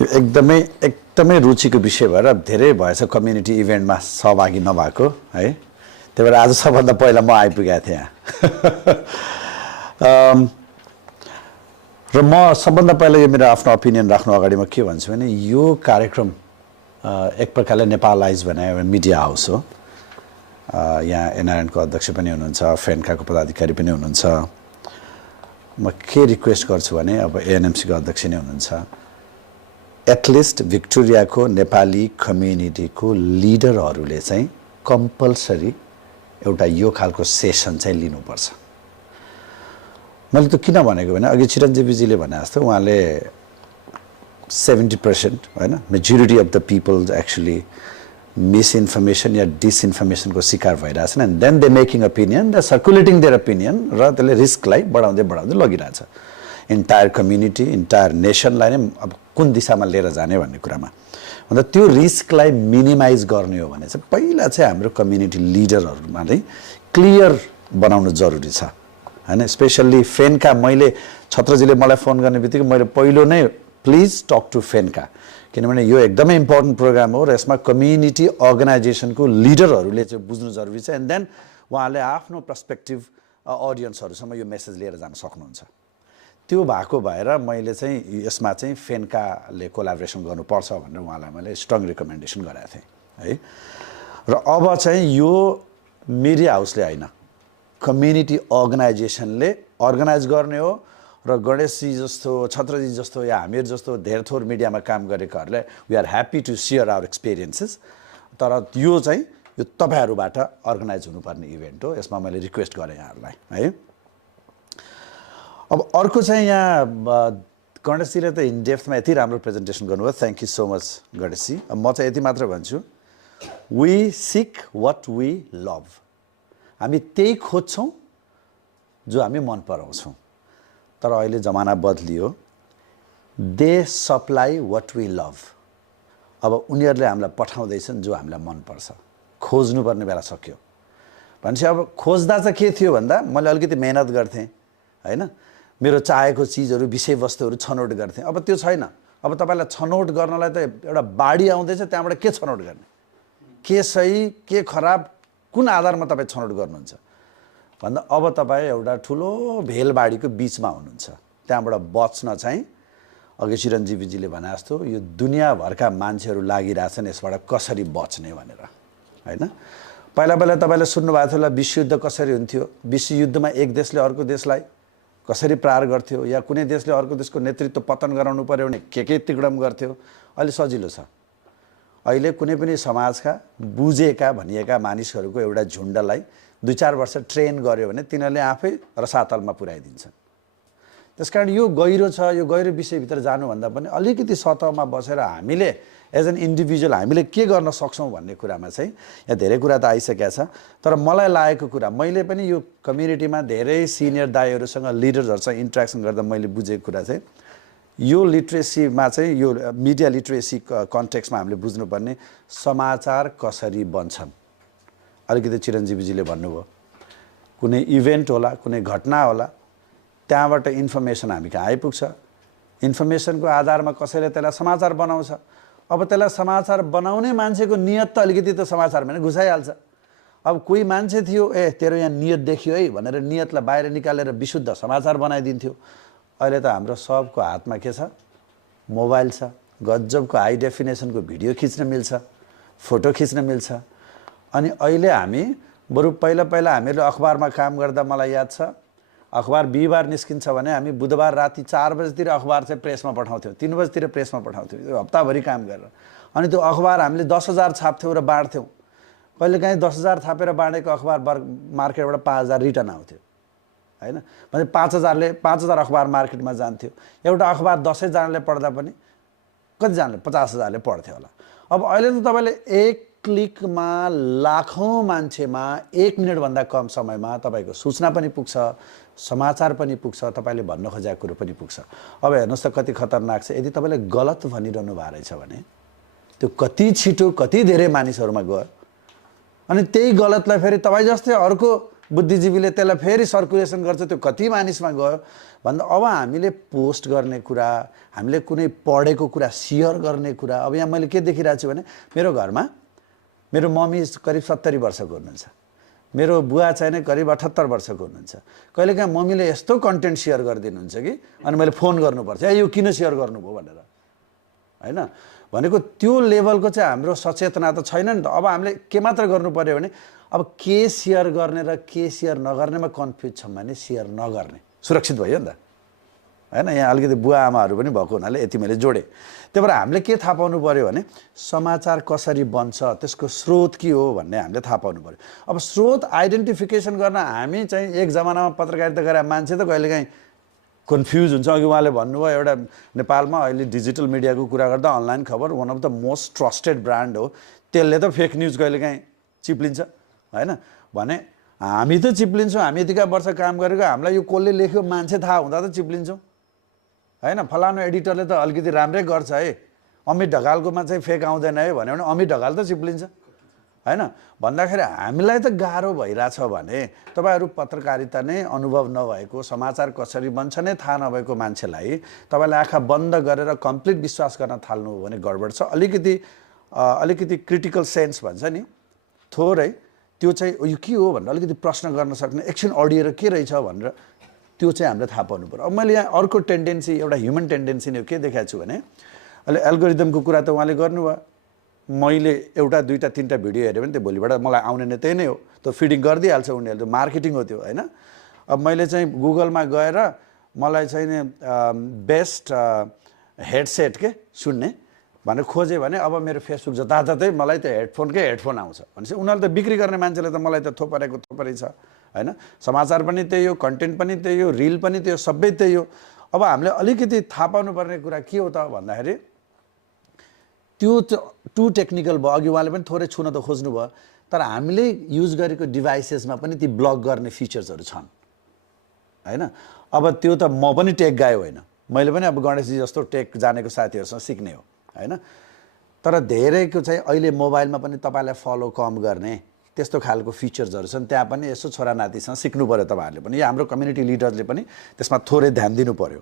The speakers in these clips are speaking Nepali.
यो एकदमै एकदमै रुचिको विषय भएर धेरै भएछ कम्युनिटी इभेन्टमा सहभागी नभएको है। त्यही भएर आज सबभन्दा पहिला म आइपुगेको थिएँ यहाँ। र म सबभन्दा पहिला यो मेरो आफ्नो ओपिनियन राख्नु अगाडि म के भन्छु भने यो कार्यक्रम एक प्रकारले नेपालाइज भने मिडिया हाउस हो। यहाँ एनआरएनको अध्यक्ष पनि हुनुहुन्छ, फेन्काको पदाधिकारी पनि हुनुहुन्छ। म के रिक्वेस्ट गर्छु भने अब एएनएमसीको अध्यक्ष नै हुनुहुन्छ, एटलिस्ट भिक्टोरियाको नेपाली कम्युनिटीको लिडरहरूले चाहिँ कम्पलसरी एउटा यो खालको सेसन चाहिँ लिनुपर्छ। मैले त किन भनेको भने अघि चिरञ्जीवीजीले भने जस्तो उहाँले 70% होइन majority of the people actually misinformation या डिसइन्फर्मेसनको शिकार भइरहेछन् and then they making opinion, they circulating their opinion र त्यसले रिस्कलाई बढाउँदै लगिरहेछ इन्टायर कम्युनिटी, इन्टायर नेसनलाई नै अब कुन दिशामा लिएर जाने भन्ने कुरामा। अन्त त्यो रिस्कलाई मिनिमाइज गर्ने हो भने चाहिँ पहिला चाहिँ हाम्रो कम्युनिटी लिडरहरूमा नै क्लियर बनाउनु जरुरी छ हैन। स्पेसल्ली फेन्का, मैले छत्रजीले मलाई फोन गर्ने बित्तिकै मैले पहिलो नै प्लिज टक टु फेन्का, किनभने यो एकदमै इम्पोर्टेन्ट प्रोग्राम हो र यसमा कम्युनिटी अर्गनाइजेसनको लिडरहरूले चाहिँ बुझ्नु जरुरी छ एन्ड देन उहाँले आफ्नो पर्सपेक्टिभ अडियन्सहरूसम्म यो मेसेज लिएर जान सक्नुहुन्छ। त्यो भएको भएर मैले चाहिँ यसमा चाहिँ फेन्काले कोलाबोरेसन गर्नुपर्छ भनेर उहाँलाई मैले स्ट्रङ रिकमेन्डेसन गरेको थिएँ है। र अब चाहिँ यो मिडिया हाउसले होइन, कम्युनिटी अर्गनाइजेसनले अर्गनाइज गर्ने हो र गणेशजी जस्तो, छत्रजी जस्तो या हामीहरू जस्तो धेर थोर मिडियामा काम गरेकाहरूले we are happy to share our experiences. तर यो चाहिँ यो तपाईँहरूबाट अर्गनाइज हुनुपर्ने इभेन्ट हो, यसमा मैले रिक्वेस्ट गरेँ यहाँहरूलाई है। अब अर्को चाहिँ यहाँ गणेशजीले त इनडेप्थमा यति राम्रो प्रेजेन्टेसन गर्नुभयो, thank you so much Ganeshji. अब म चाहिँ यति मात्र भन्छु, we seek what we love. हामी त्यही खोज्छौँ जो हामी मन पराउँछौँ। तर अहिले जमाना बदलियो, they supply what we love. अब उनीहरूले हामीलाई पठाउँदैछन् जो हामीलाई मनपर्छ। खोज्नुपर्ने बेला सक्यो भनेपछि अब खोज्दा चाहिँ के थियो भन्दा मैले अलिकति मेहनत गर्थेँ होइन, मेरो चाहेको चिजहरू विषयवस्तुहरू छनौट गर्थेँ। अब त्यो छैन। अब तपाईँलाई छनौट गर्नलाई त एउटा बाढी आउँदैछ, त्यहाँबाट के छनौट गर्ने, के सही के खराब, कुन आधारमा तपाईँ छनौट गर्नुहुन्छ भन्दा अब तपाईँ एउटा ठुलो भेलबाढीको बिचमा हुनुहुन्छ। त्यहाँबाट बच्न चाहिँ अघि चिरञ्जीवीजीले भने जस्तो यो दुनियाँभरका मान्छेहरू लागिरहेछन् यसबाट कसरी बच्ने भनेर होइन। पहिला तपाईँले सुन्नुभएको थियो होला विश्वयुद्ध कसरी हुन्थ्यो, विश्वयुद्धमा एक देशले अर्को देशलाई कसरी प्रहार गर्थ्यो या कुनै देशले अर्को देशको नेतृत्व पतन गराउनु पर्यो भने के तिग्डम गर्थ्यो। अहिले सजिलो छ। अहिले कुनै पनि समाजका बुझेका भनिएका मानिसहरूको एउटा झुन्डलाई 2-4 वर्ष ट्रेन गर्यो भने तिनीहरूले आफै रसातलमा पुर्याइदिन्छन्। त्यसकारण यो गहिरो छ। यो गहिरो विषयभित्र जानुभन्दा पनि अलिकति सतहमा बसेर हामीले एज एन इन्डिभिजुअल हामीले के गर्न सक्छौँ भन्ने कुरामा चाहिँ यहाँ धेरै कुरा त आइसकेको छ। तर मलाई लागेको कुरा, मैले पनि यो कम्युनिटीमा धेरै सिनियर दाइहरूसँग लिडर्सहरूसँग इन्ट्रेक्सन गर्दा मैले बुझेको कुरा चाहिँ यो लिट्रेसीमा चाहिँ यो मिडिया लिट्रेसी कन्टेक्स्टमा हामीले बुझ्नुपर्ने समाचार कसरी बन्छन्। अलिकति चिरञ्जीवीजीले भन्नुभयो, कुनै इभेन्ट होला, कुनै घटना होला, त्यहाँबाट इन्फर्मेसन हामी कहाँ आइपुग्छ, इन्फर्मेसनको आधारमा कसैले त्यसलाई समाचार बनाउँछ। अब त्यसलाई समाचार बनाउने मान्छेको नियत त अलिकति त समाचारमा नै घुसाइहाल्छ। अब कोही मान्छे थियो, तेरो यहाँ नियत देखियो है भनेर नियतलाई बाहिर निकालेर विशुद्ध समाचार बनाइदिन्थ्यो। अहिले त हाम्रो सबको हातमा के छ, मोबाइल छ। गजबको हाई डेफिनेसनको भिडियो खिच्न मिल्छ, फोटो खिच्न मिल्छ। अनि अहिले हामी बरु पहिला हामीहरूले अखबारमा काम गर्दा मलाई याद छ, अखबार बिहिबार निस्किन्छ भने हामी बुधबार राति 4 बजीतिर अखबार चाहिँ प्रेसमा पठाउँथ्यौँ, 3 बजीतिर प्रेसमा पठाउँथ्यौँ, त्यो हप्ताभरि काम गरेर। अनि त्यो अखबार हामीले 10,000 छाप्थ्यौँ र बाँड्थ्यौँ। कहिलेकाहीँ 10,000 छापेर बाँडेको अखबार मार्केटबाट 5,000 रिटर्न आउँथ्यो होइन। भने 5,000 अखबार मार्केटमा जान्थ्यो। एउटा अखबार 10जनाले पढ्दा पनि कतिजनाले 50,000ले पढ्थ्यो होला। अब अहिले त तपाईँले एक क्लिकमा लाखौँ मान्छेमा 1 मिनटभन्दा कम समयमा तपाईँको सूचना पनि पुग्छ, समाचार पनि पुग्छ, तपाईँले भन्न खोजेको कुरो पनि पुग्छ। अब हेर्नुहोस् त कति खतरनाक छ। यदि तपाईँले गलत भनिरहनु भएको रहेछ भने त्यो कति छिटो कति धेरै मानिसहरूमा गयो। अनि त्यही गलतलाई फेरि तपाईँ जस्तै अर्को बुद्धिजीवीले त्यसलाई फेरि सर्कुलेसन गर्छ, त्यो कति मानिसमा गयो भन्दा अब हामीले पोस्ट गर्ने कुरा, हामीले कुनै पढेको कुरा सेयर गर्ने कुरा। अब यहाँ मैले के देखिरहेको छु भने मेरो घरमा मेरो मम्मी करिब 70 वर्षको हुनुहुन्छ, मेरो बुवा चाहिँ करिब 78 वर्षको हुनुहुन्छ। कहिलेकाहीँ मम्मीले यस्तो कन्टेन्ट सेयर गरिदिनुहुन्छ कि अनि मैले फोन गर्नुपर्छ, यो किन सेयर गर्नुभयो भनेर, होइन? भनेको त्यो लेभलको चाहिँ हाम्रो सचेतना त छैन नि त। अब हामीले के मात्र गर्नु पर्यो भने अब के सेयर गर्ने र के सेयर नगर्नेमा कन्फ्युज छौँ भने सेयर नगर्ने सुरक्षित भयो नि त, होइन? यहाँ अलिकति बुवा आमाहरू पनि भएको हुनाले यति मैले जोडेँ। त्यही भएर हामीले के थाहा पाउनु पऱ्यो भने समाचार कसरी बन्छ, त्यसको स्रोत के हो भन्ने हामीले थाहा पाउनु पऱ्यो। अब स्रोत आइडेन्टिफिकेसन गर्न हामी चाहिँ एक जमानामा पत्रकारिता गरेर मान्छे त कहिलेकाहीँ कन्फ्युज हुन्छ। अघि उहाँले भन्नुभयो एउटा नेपालमा अहिले डिजिटल मिडियाको कुरा गर्दा अनलाइन खबर one of the most trusted brand हो, त्यसले त फेक न्युज कहिलेकाहीँ चिप्लिन्छ, होइन? भने हामी त चिप्लिन्छौँ, हामी यतिका वर्ष काम गरेको, हामीलाई यो कसले लेख्यो मान्छे थाहा हुँदा त चिप्लिन्छौँ, होइन? फलानु एडिटरले त अलिकति राम्रै गर्छ है, अमित ढकालकोमा चाहिँ फेक आउँदैन है भन्यो भने अमित ढकाल त चिप्लिन्छ, होइन? भन्दाखेरि हामीलाई त गाह्रो भइरहेछ भने तपाईँहरू पत्रकारिता नै अनुभव नभएको, समाचार कसरी बन्छ नै थाहा नभएको मान्छेलाई तपाईँले आँखा बन्द गरेर कम्प्लिट विश्वास गर्न थाल्नु हो भने गडबड छ। अलिकति क्रिटिकल सेन्स भन्छ नि, थोरै त्यो चाहिँ यो के हो भनेर अलिकति प्रश्न गर्न सक्ने, एकछिन अडिएर के रहेछ भनेर त्यो चाहिँ हामीले थाहा पाउनु पर्यो। अब मैले यहाँ अर्को टेन्डेन्सी, एउटा ह्युमन टेन्डेन्सी नै के देखाएको छु भने अहिले एल्गोरिदमको कुरा त उहाँले गर्नुभयो, मैले एउटा दुईवटा तिनवटा भिडियो हेऱ्यो भने त्यो भोलिबाट मलाई आउने नै त्यही नै हो, त्यो फिडिङ गरिदिइहाल्छ उनीहरूले, त्यो मार्केटिङ हो त्यो, होइन? अब मैले चाहिँ गुगलमा गएर मलाई चाहिँ बेस्ट हेडसेट के सुन्ने भनेर खोजेँ भने अब मेरो फेसबुक जताततै मलाई त्यो हेडफोन आउँछ भनेपछि उनीहरूले त बिक्री गर्ने मान्छेले त मलाई त थोपरै छ, होइन? समाचार पनि त्यही हो, कन्टेन्ट पनि त्यही हो, रिल पनि त्यही हो, सबै त्यही हो। अब हामीले अलिकति थाहा पाउनुपर्ने कुरा के हो त भन्दाखेरि त्यो टु टेक्निकल भयो। अघि उहाँले पनि थोरै छुन त खोज्नुभयो, तर हामीले युज गरेको डिभाइसेसमा पनि ती ब्लक गर्ने फिचर्सहरू छन्, होइन? अब त्यो त म पनि टेक गाई होइन, मैले पनि अब गणेशजी जस्तो टेक जानेको साथीहरूसँग सिक्ने हो, होइन? तर धेरैको चाहिँ अहिले मोबाइलमा पनि तपाईँलाई फलो कम गर्ने त्यस्तो खालको फिचर्सहरू छन्, त्यहाँ पनि यसो छोरा नातिसँग सिक्नु पऱ्यो तपाईँहरूले पनि, हाम्रो कम्युनिटी लिडरले पनि त्यसमा थोरै ध्यान दिनु पऱ्यो,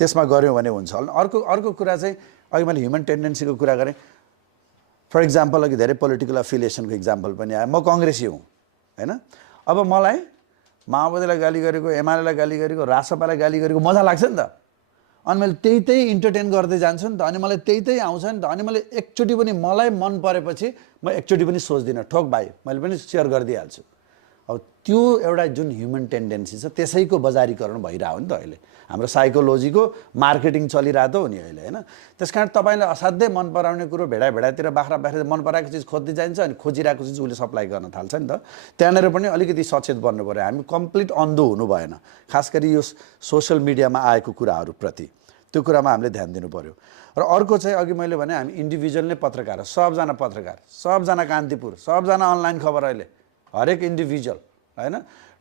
त्यसमा गऱ्यौँ भने हुन्छ। अर्को कुरा चाहिँ अघि मैले ह्युमन टेन्डेन्सीको कुरा गरेँ, फर इक्जाम्पल अघि धेरै पोलिटिकल एफिलिएसनको इक्जाम्पल पनि आयो, म कङ्ग्रेसी हुँ, होइन? अब मलाई माओवादीलाई गाली गरेको, एमालेलाई गाली गरेको, रासपालाई गाली गरेको मजा लाग्छ नि त, अनि मैले त्यही इन्टरटेन गर्दै जान्छु नि त, अनि मलाई त्यही आउँछ नि त, अनि मैले एकचोटि पनि मलाई मन परेपछि म एकचोटि पनि सोच्दिनँ, ठोक भाइ मैले पनि सेयर गरिदिइहाल्छु। अब त्यो एउटा जुन ह्युमन टेन्डेन्सी छ त्यसैको बजारीकरण भइरहेको हो नि त अहिले, हाम्रो साइकोलोजीको मार्केटिङ चलिरहेको हो नि अहिले, होइन? त्यस कारण तपाईँले असाध्यै मन पराउने कुरो भेडातिर बाख्रा मन पराएको चिज खोज्दै जान्छ अनि खोजिरहेको चिज उसले सप्लाई गर्न थाल्छ नि त, त्यहाँनिर पनि अलिकति सचेत बन्नु पऱ्यो। हामी कम्प्लिट अन्धो हुनु भएन, खास गरी यो सोसियल मिडियामा आएको कुराहरूप्रति, त्यो कुरामा हामीले ध्यान दिनु पऱ्यो। र अर्को चाहिँ अघि मैले भने हामी इन्डिभिजुअल नै पत्रकार हो, सबजना पत्रकार, सबजना कान्तिपुर, सबजना अनलाइन खबर, अहिले हरेक इन्डिभिजुअल, होइन?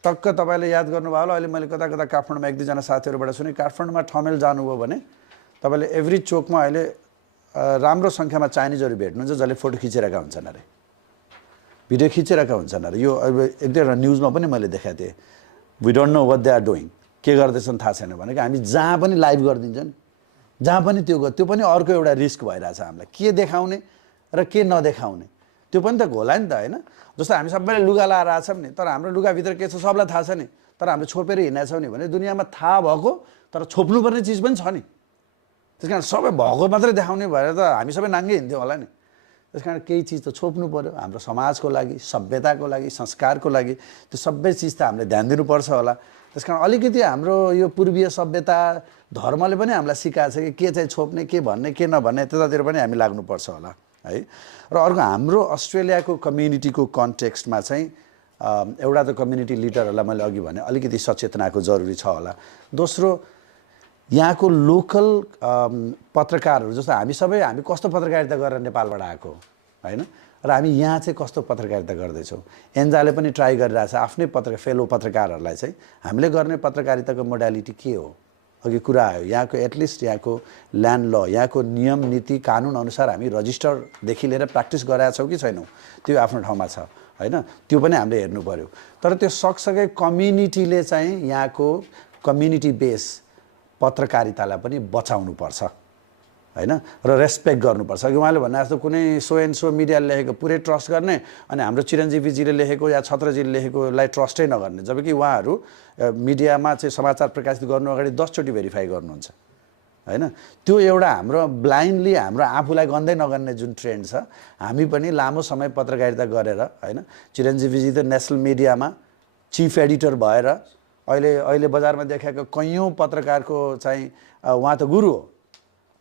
टक्क तपाईँले याद गर्नुभयो होला, अहिले मैले कता काठमाडौँमा एक दुईजना साथीहरूबाट सुने, काठमाडौँमा ठमेल जानुभयो भने तपाईँले एभ्री चोकमा अहिले राम्रो सङ्ख्यामा चाइनिजहरू भेट्नुहुन्छ जसले फोटो खिचिरहेका हुन्छन् अरे, भिडियो खिचिरहेका हुन्छन् अरे। यो अब एक दुईवटा न्युजमा पनि मैले देखाएको थिएँ, we don't know what they are doing, के गर्दैछन् थाहा छैन भनेको हामी जहाँ पनि लाइभ गरिदिन्छ नि, जहाँ पनि त्यो पनि अर्को एउटा रिस्क भइरहेछ हामीलाई, के देखाउने र के नदेखाउने, त्यो पनि त होला नि त, होइन? जस्तो हामी सबैले लुगा लाएर आएछौँ नि, तर हाम्रो लुगाभित्र के छ सबलाई थाहा छ नि, तर हामीले छोपेर हिँडेछौँ नि भने दुनियाँमा थाहा भएको तर छोप्नुपर्ने चिज पनि छ नि, त्यस कारण सबै भएको मात्रै देखाउने भएर त हामी सबै नाङ्गे हिँड्थ्यौँ होला नि। त्यस कारण केही चिज त छोप्नु पऱ्यो, हाम्रो समाजको लागि, सभ्यताको लागि, संस्कारको लागि, त्यो सबै चिज त हामीले ध्यान दिनुपर्छ होला। त्यस कारण अलिकति हाम्रो यो पूर्वीय सभ्यता धर्मले पनि हामीलाई सिकाएको छ कि के चाहिँ छोप्ने, के भन्ने, के नभन्ने, त्यतातिर पनि हामी लाग्नुपर्छ होला, है? र अर्को हाम्रो अस्ट्रेलियाको कम्युनिटीको कन्टेक्स्टमा चाहिँ एउटा त कम्युनिटी लिडरहरूलाई मैले अघि भने अलिकति सचेतनाको जरुरी छ होला। दोस्रो, यहाँको लोकल पत्रकारहरू, जस्तो हामी कस्तो पत्रकारिता गरेर नेपालबाट आएको, होइन? र हामी यहाँ चाहिँ कस्तो पत्रकारिता गर्दैछौँ, एन्जाले पनि ट्राई गरिरहेछ आफ्नै फेलो पत्रकारहरूलाई चाहिँ हामीले गर्ने पत्रकारिताको मोडालिटी के हो। अघि कुरा आयो यहाँको एटलिस्ट यहाँको ल्यान्ड ल, यहाँको नियम नीति कानुन अनुसार हामी रजिस्टरदेखि लिएर प्र्याक्टिस गराएका छौँ कि छैनौँ, त्यो आफ्नो ठाउँमा छ। हैन त्यो पनि हामीले हेर्नु पर्यो तर त्यो सँगसँगै कम्युनिटीले चाहिँ यहाँको कम्युनिटी बेस पत्रकारितालाई पनि बचाउनु पर्छ हैन र रेस्पेक्ट गर्नुपर्छ कि उहाँले भन्ने जस्तो कुनै सो एन्ड सो मिडियाले लेखेको पुरै ट्रस्ट गर्ने अनि हाम्रो चिरञ्जीवीजीले लेखेको या छत्रजीले लेखेकोलाई ट्रस्टै नगर्ने जबकि उहाँहरू मिडियामा चाहिँ समाचार प्रकाशित गर्नु अगाडि 10 चोटि भेरिफाई गर्नुहुन्छ हैन त्यो एउटा हाम्रो ब्लाइन्डली हाम्रो आफूलाई गन्दै नगर्ने जुन ट्रेन्ड छ हामी पनि लामो समय पत्रकारिता गरेर हैन चिरञ्जीवीजी त नेसनल मिडियामा चिफ एडिटर भएर अहिले बजारमा देखाएको कयौं पत्रकारको चाहिँ उहाँ त गुरु हो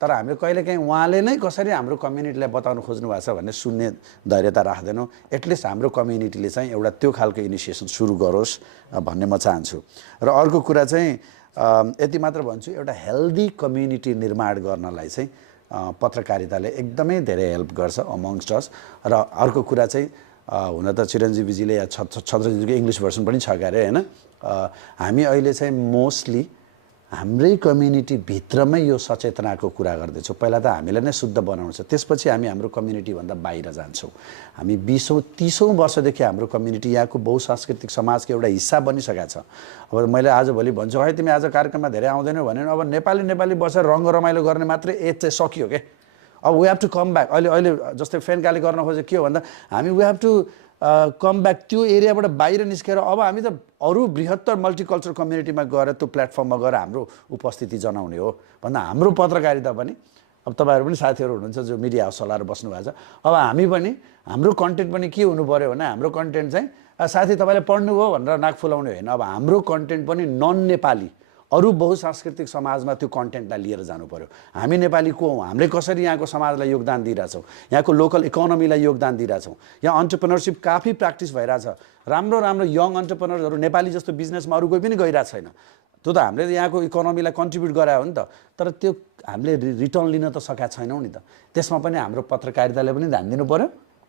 तर हामीले कहिलेकाहीँ उहाँले नै कसरी हाम्रो कम्युनिटीलाई बताउन खोज्नु भएको छ भन्ने सुन्ने धैर्यता राख्दैनौँ एटलिस्ट हाम्रो कम्युनिटीले चाहिँ एउटा त्यो खालको इनिसिएसन सुरु गरोस् भन्ने म चाहन्छु र अर्को कुरा चाहिँ यति मात्र भन्छु एउटा हेल्दी कम्युनिटी निर्माण गर्नलाई चाहिँ पत्रकारिताले एकदमै धेरै हेल्प गर्छ अमङ्स्ट अस र अर्को कुरा चाहिँ हुन त चिरञ्जीवीजीले या छत्रजीको इङ्ग्लिस भर्सन पनि छ गरे हैन हामी अहिले चाहिँ मोस्टली हाम्रै कम्युनिटी भित्रमै यो सचेतनाको कुरा गर्दैछौँ पहिला त हामीलाई नै शुद्ध बनाउनु छ त्यसपछि हामी हाम्रो कम्युनिटीभन्दा बाहिर जान्छौँ हामी 20औं 30औं वर्षदेखि हाम्रो कम्युनिटी यहाँको बहुसांस्कृतिक समाजको एउटा हिस्सा बनिसकेको छ अब मैले आजभोलि भन्छु है तिमी आज कार्यक्रममा धेरै आउँदैनौ भने अब नेपाली बसेर रङ्ग रमाइलो गर्ने मात्रै एज चाहिँ सकियो के अब we have to come back अहिले जस्तै फेन्काले गर्न खोजे के हो भन्दा हामी we have to come back त्यो एरियाबाट बाहिर निस्केर अब हामी त अरू बृहत्तर मल्टिकल्चरल कम्युनिटीमा गएर त्यो प्लेटफर्ममा गएर हाम्रो उपस्थिति जनाउने हो भन्दा हाम्रो पत्रकारिता पनि अब तपाईहरु पनि साथीहरु हुनुहुन्छ जो मिडिया हाउस चलाएर बस्नु भएको छ अब हामी पनि हाम्रो कन्टेन्ट पनि के हुनु पर्यो भने हाम्रो कन्टेन्ट चाहिँ साथी तपाईले पढ्नुभयो भनेर नाक फुलाउने होइन अब हाम्रो कन्टेन्ट पनि नन नेपाली अरू बहुसांस्कृतिक समाजमा त्यो कन्टेन्टलाई लिएर जानु पर्यो हामी नेपाली को हौं हामीले कसरी यहाँको समाजलाई योगदान दिइराछौं यहाँको लोकल इकोनोमीलाई योगदान दिइराछौं यहाँ एन्टरप्रेन्योरशिप काफी प्र्याक्टिस भइराछ राम्रो यङ एन्टरप्रेन्योरहरु नेपाली जस्तो बिजनेसमा अरु कोही पनि गइराछ छैन त्यो त हामीले यहाँको इकोनोमीलाई कन्ट्रिब्युट गरायो हो नि त तर त्यो हामीले रिटर्न लिन त सकेका छैनौं नि त त्यसमा पनि हाम्रो पत्रकारिताले पनि ध्यान दिनु पर्यो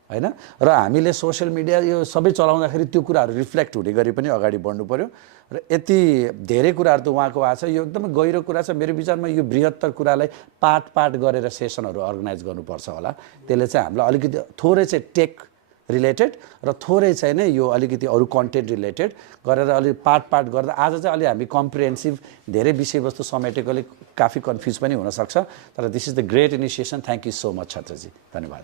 हैन र हामीले सोशल मिडिया यो सबै चलाउँदाखेरि त्यो कुराहरु रिफ्लेक्ट हुने गरी पनि अगाडि बढ्नु पर्यो र यति धेरै कुराहरु त उहाँको आछ यो एकदमै गहिरो कुरा छ मेरो विचारमा यो बृहत्तर कुरालाई पार्ट गरेर सेसनहरु अर्गनाइज गर्नुपर्छ होला त्यसले चाहिँ हामीलाई अलिकति थोरै चाहिँ टेक रिलेटेड र थोरै चाहिँ नै यो अलिकति अरु कन्टेन्ट रिलेटेड गरेर अलि पार्ट गर्दा आज चाहिँ अलि हामी कम्प्रिहेन्सिभ धेरै विषयवस्तु समेटेकोले काफी कन्फ्युज पनि हुन सक्छ तर this is the great initiation thank you so much Chhatraji धन्यवाद